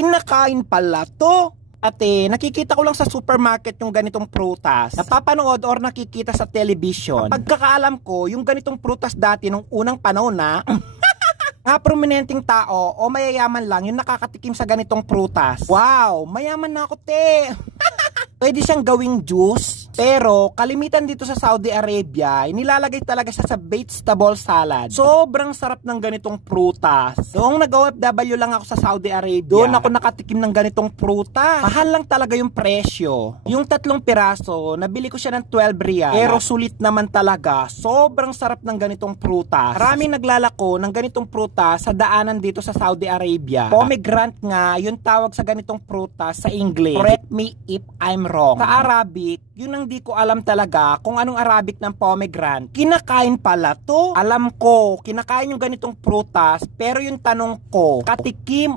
Kinakain pala to. Ate, nakikita ko lang sa supermarket yung ganitong prutas. Napapanood or nakikita sa television. Pagkakaalam ko, yung ganitong prutas dati nung unang panahon na nga prominenteng tao o mayayaman lang yung nakakatikim sa ganitong prutas. Wow, mayaman na ako, te. Pwede siyang gawing juice, pero kalimitan dito sa Saudi Arabia, nilalagay talaga siya sa vegetable salad. Sobrang sarap ng ganitong prutas. Noong nag-OFW lang ako sa Saudi Arabia, doon ako nakatikim ng ganitong prutas. Mahal lang talaga yung presyo. Yung 3 piraso, nabili ko siya ng 12 riyal. Pero sulit naman talaga. Sobrang sarap ng ganitong prutas. Maraming naglalako ng ganitong prutas sa daanan dito sa Saudi Arabia. Pomegranate nga, yung tawag sa ganitong prutas sa English. Correct me if I'm wrong. Sa Arabic, yun ang di ko alam talaga kung anong Arabic ng pomegranate. Kinakain pala to. Alam ko, kinakain yung ganitong prutas, pero yung tanong ko, katikim